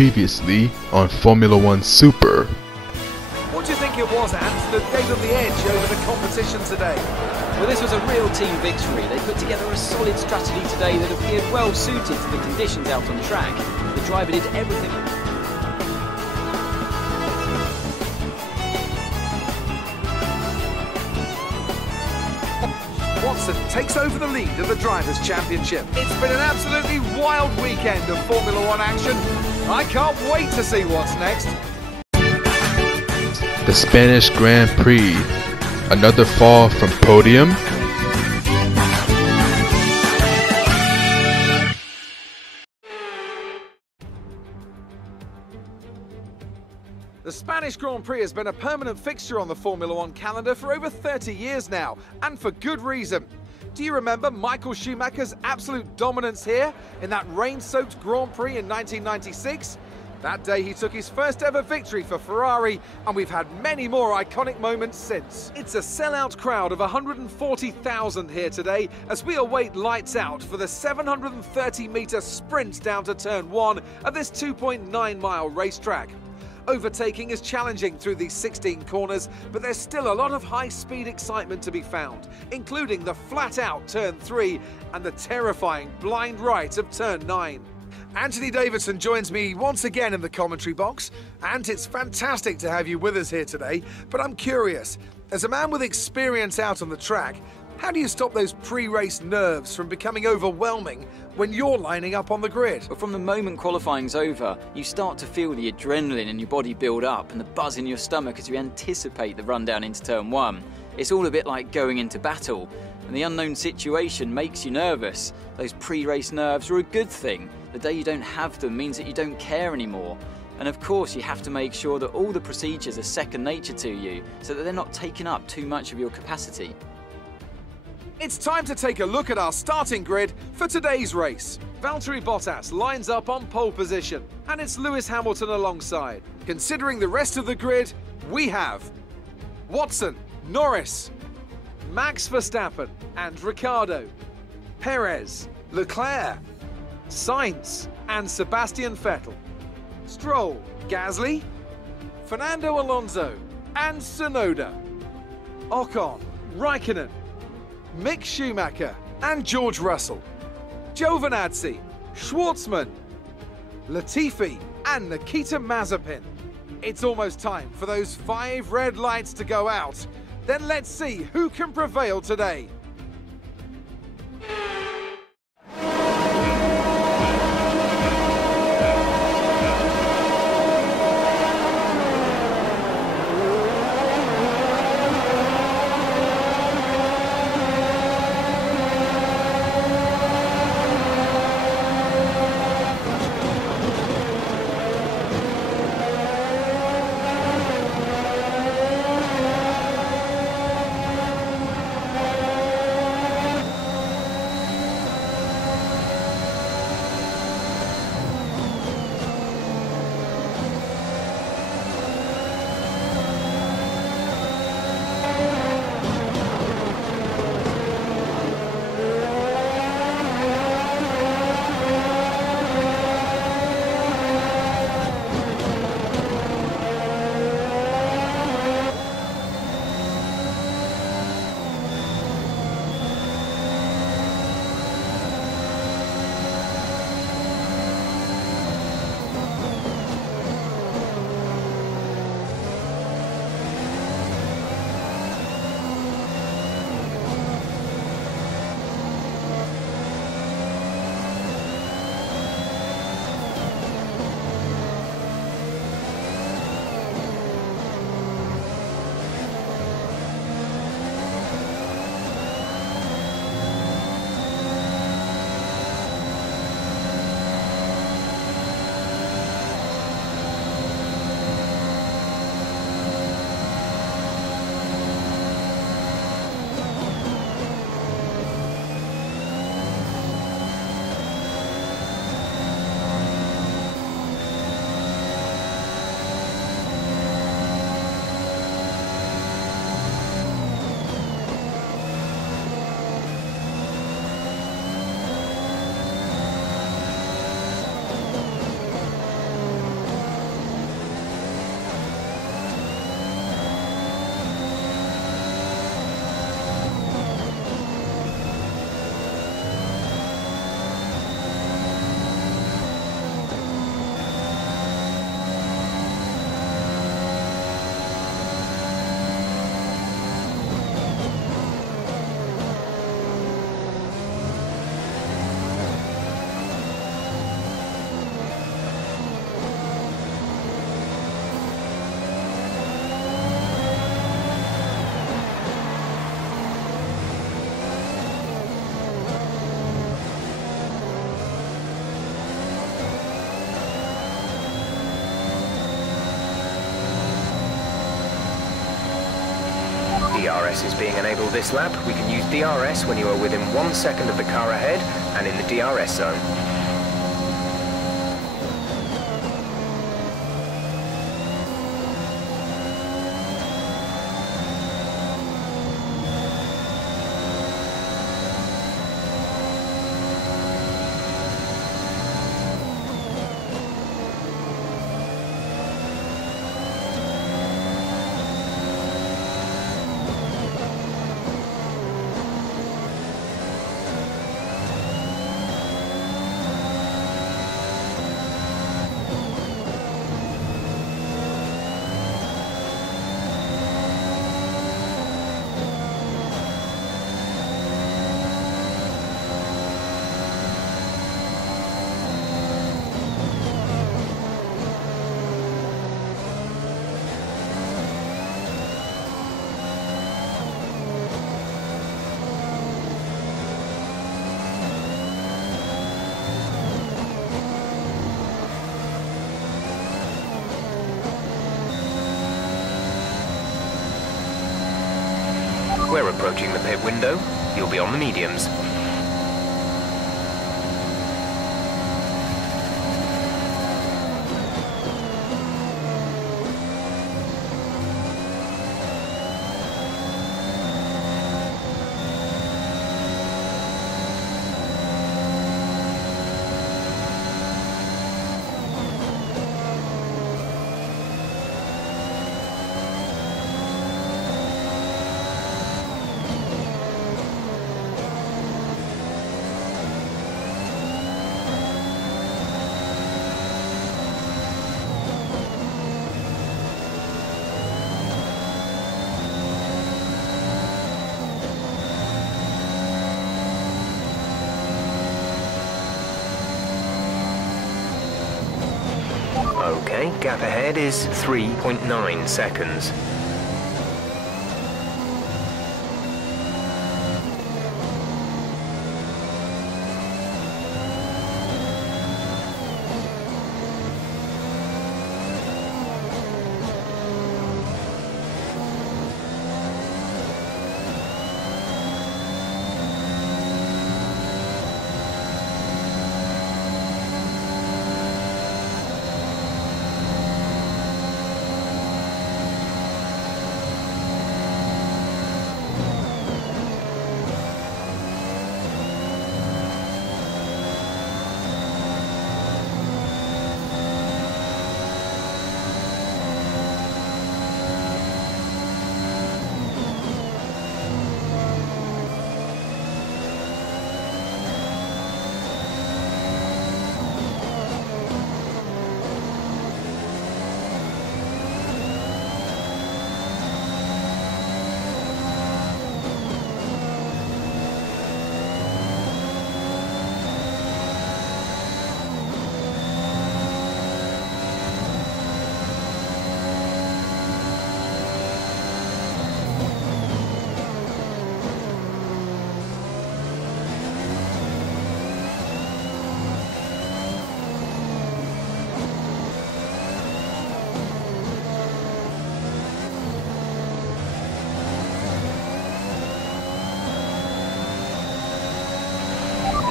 Previously on Formula One Super. What do you think it was, Ant, that gave them the edge over the competition today? Well, this was a real team victory. They put together a solid strategy today that appeared well suited to the conditions out on track. The driver did everything. Watson takes over the lead of the Drivers' Championship. It's been an absolutely wild weekend of Formula One action. I can't wait to see what's next. The Spanish Grand Prix. Another fall from Podium. The Spanish Grand Prix has been a permanent fixture on the Formula One calendar for over 30 years now, and for good reason. Do you remember Michael Schumacher's absolute dominance here in that rain-soaked Grand Prix in 1996? That day he took his first ever victory for Ferrari, and we've had many more iconic moments since. It's a sellout crowd of 140,000 here today as we await lights out for the 730-metre sprint down to turn 1 of this 2.9-mile racetrack. Overtaking is challenging through these 16 corners, but there's still a lot of high-speed excitement to be found, including the flat-out turn 3 and the terrifying blind right of turn 9. Anthony Davidson joins me once again in the commentary box. And it's fantastic to have you with us here today, but I'm curious, as a man with experience out on the track, how do you stop those pre-race nerves from becoming overwhelming when you're lining up on the grid? But from the moment qualifying's over, you start to feel the adrenaline in your body build up and the buzz in your stomach as you anticipate the run down into turn 1. It's all a bit like going into battle, and the unknown situation makes you nervous. Those pre-race nerves are a good thing. The day you don't have them means that you don't care anymore. And of course you have to make sure that all the procedures are second nature to you so that they're not taking up too much of your capacity. It's time to take a look at our starting grid for today's race. Valtteri Bottas lines up on pole position, and it's Lewis Hamilton alongside. Considering the rest of the grid, we have Watson, Norris, Max Verstappen and Ricciardo, Perez, Leclerc, Sainz and Sebastian Vettel, Stroll, Gasly, Fernando Alonso and Tsunoda, Ocon, Raikkonen, Mick Schumacher and George Russell, Giovinazzi, Schwartzman, Latifi and Nikita Mazepin. It's almost time for those 5 red lights to go out. Then let's see who can prevail today. DRS is being enabled this lap. We can use DRS when you are within 1 second of the car ahead and in the DRS zone. We're approaching the pit window. You'll be on the mediums. Okay, gap ahead is 3.9 seconds.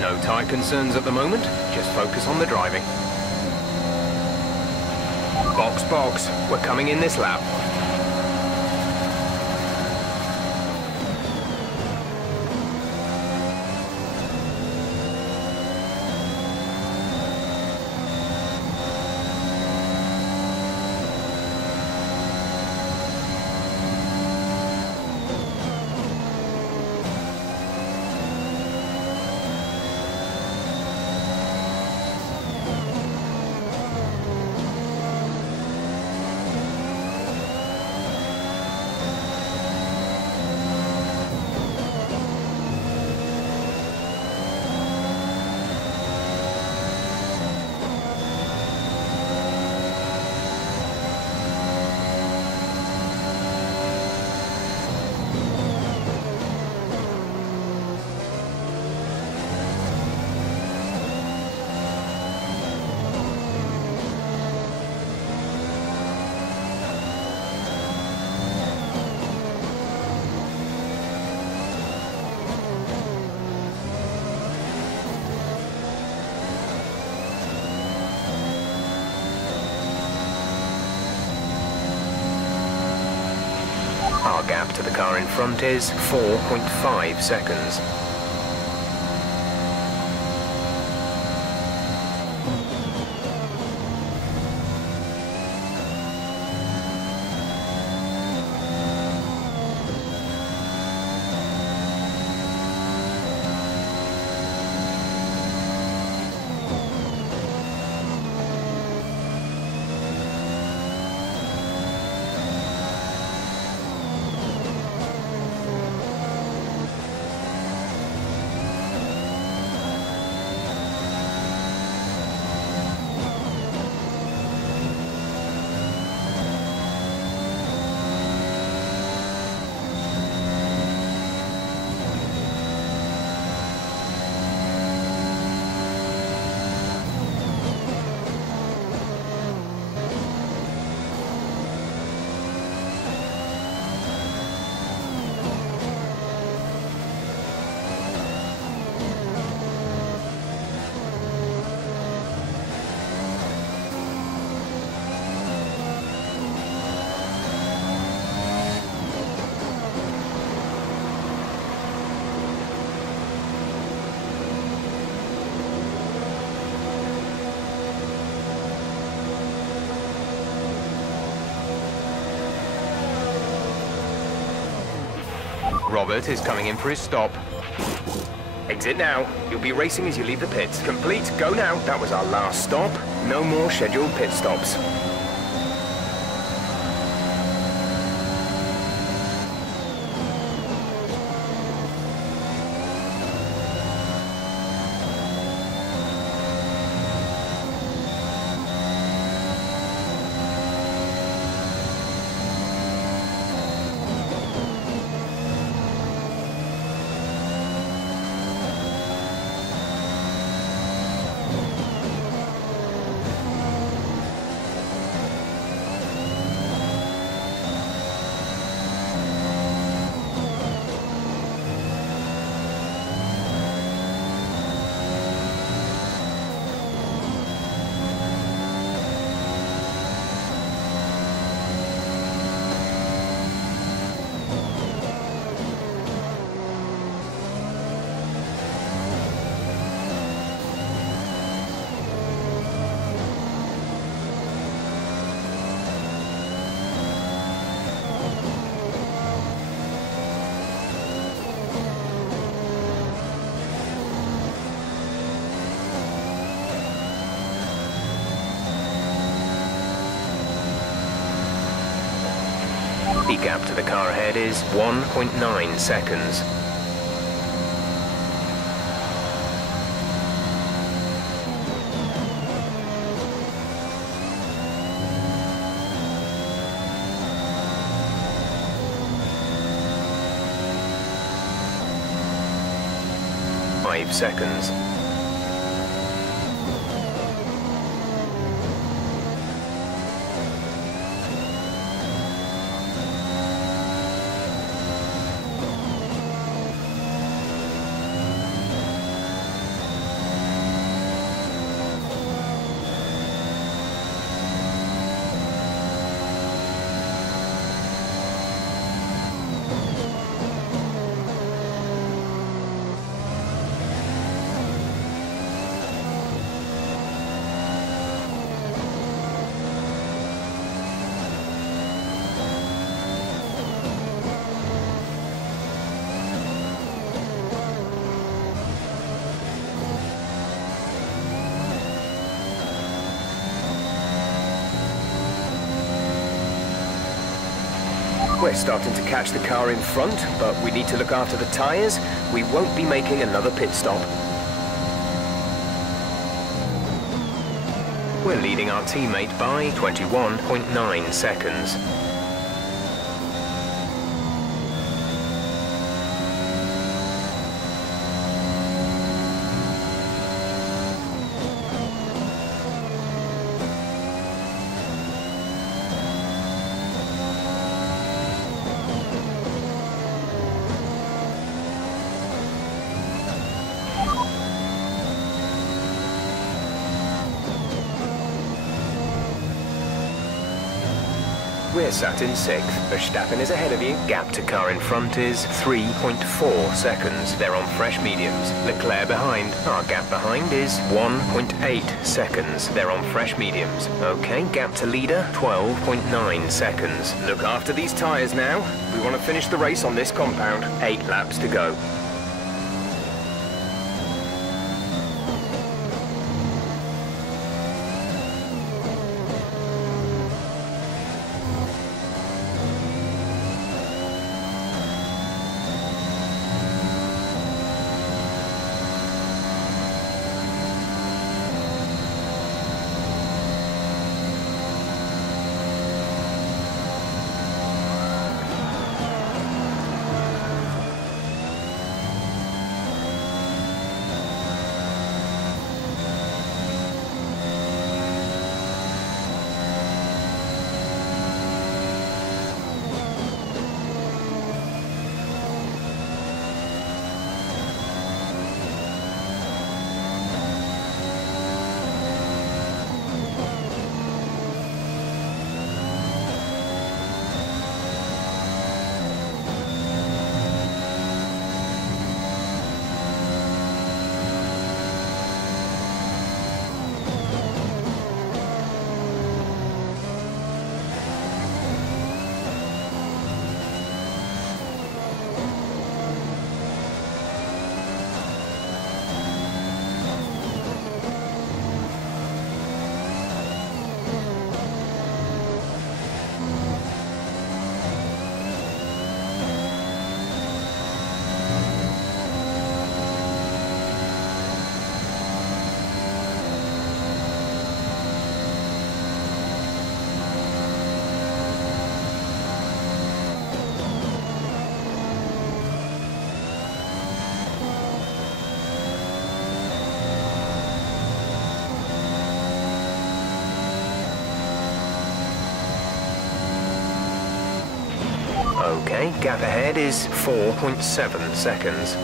No tyre concerns at the moment, just focus on the driving. Box, box, we're coming in this lap. Our gap to the car in front is 4.5 seconds. Robert is coming in for his stop. Exit now. You'll be racing as you leave the pits. Complete. Go now. That was our last stop. No more scheduled pit stops. The gap to the car ahead is 1.9 seconds. Five seconds. We're starting to catch the car in front, but we need to look after the tyres. We won't be making another pit stop. We're leading our teammate by 21.9 seconds. We're sat in 6th. Verstappen is ahead of you. Gap to car in front is 3.4 seconds. They're on fresh mediums. Leclerc behind. Our gap behind is 1.8 seconds. They're on fresh mediums. Okay, gap to leader, 12.9 seconds. Look after these tyres now. We want to finish the race on this compound. 8 laps to go. Okay, gap ahead is 4.7 seconds.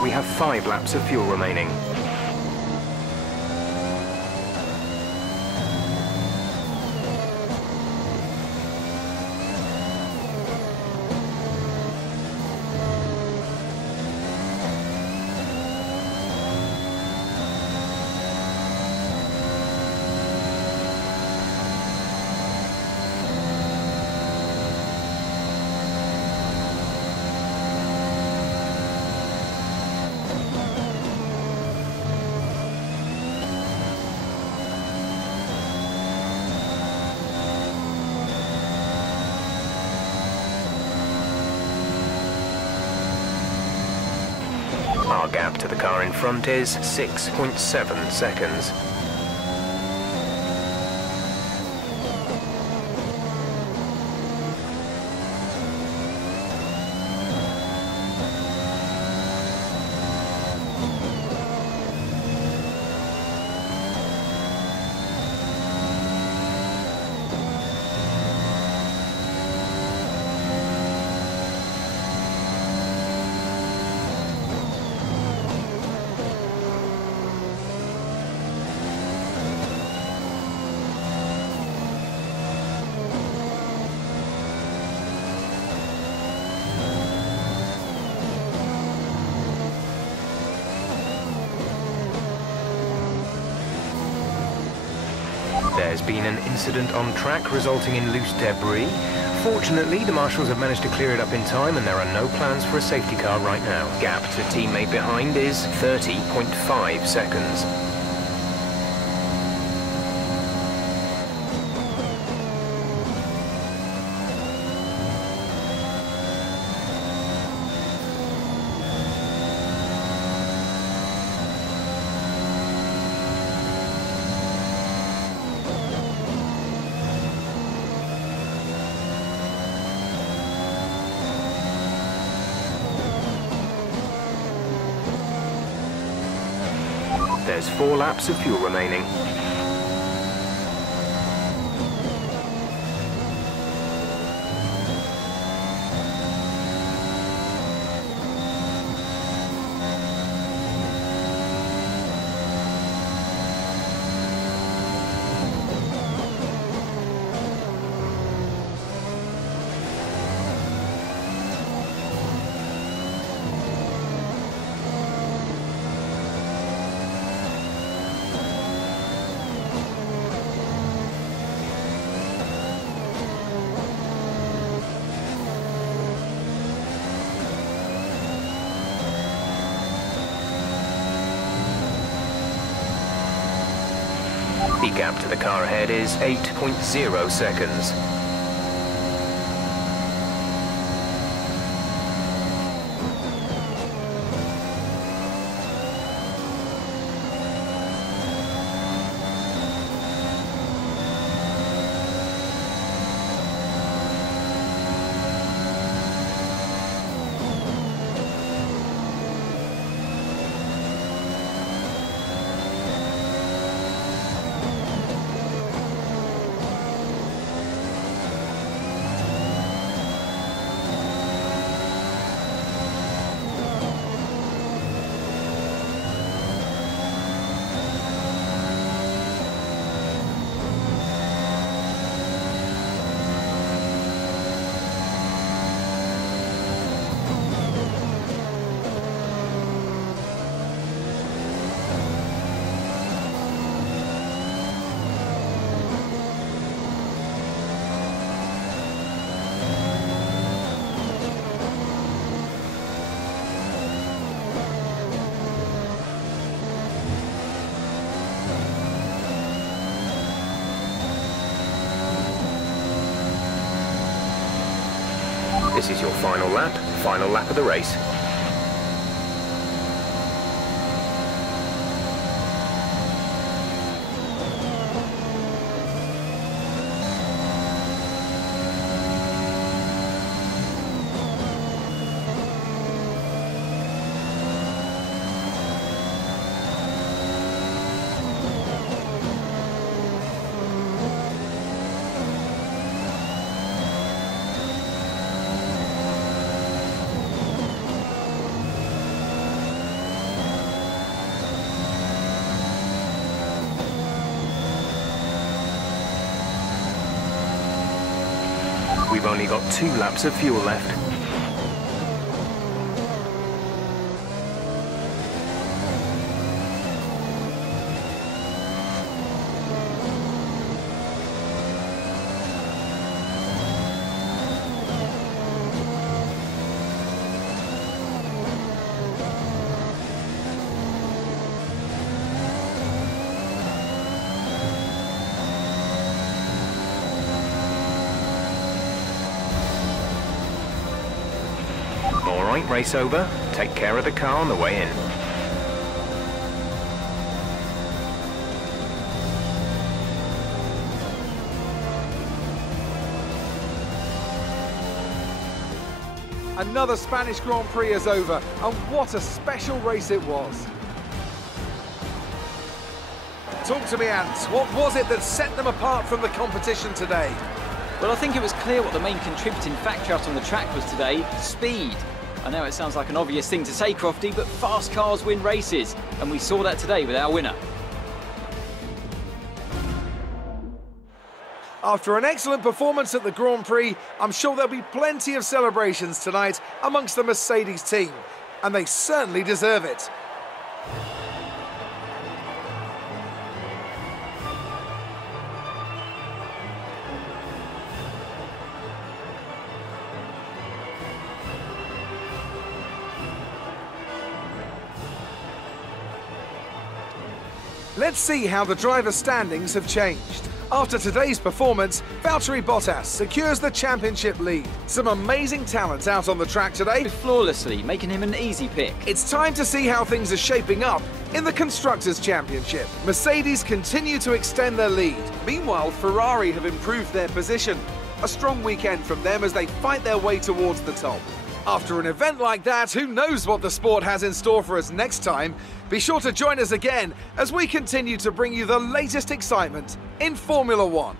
We have 5 laps of fuel remaining. Our gap to the car in front is 6.7 seconds. There's been an incident on track resulting in loose debris. Fortunately, the marshals have managed to clear it up in time and there are no plans for a safety car right now. Gap to teammate behind is 30.5 seconds. There's 4 laps of fuel remaining. The gap to the car ahead is 8.0 seconds. This is your final lap of the race. We've only got 2 laps of fuel left. Alright, race over. Take care of the car on the way in. Another Spanish Grand Prix is over, and what a special race it was. Talk to me, Ant. What was it that set them apart from the competition today? Well, I think it was clear what the main contributing factor out on the track was today: speed. I know it sounds like an obvious thing to say, Crofty, but fast cars win races, and we saw that today with our winner. After an excellent performance at the Grand Prix, I'm sure there'll be plenty of celebrations tonight amongst the Mercedes team, and they certainly deserve it. Let's see how the driver standings have changed. After today's performance, Valtteri Bottas secures the championship lead. Some amazing talent out on the track today. Flawlessly, making him an easy pick. It's time to see how things are shaping up in the Constructors' Championship. Mercedes continue to extend their lead. Meanwhile, Ferrari have improved their position. A strong weekend from them as they fight their way towards the top. After an event like that, who knows what the sport has in store for us next time? Be sure to join us again as we continue to bring you the latest excitement in Formula One.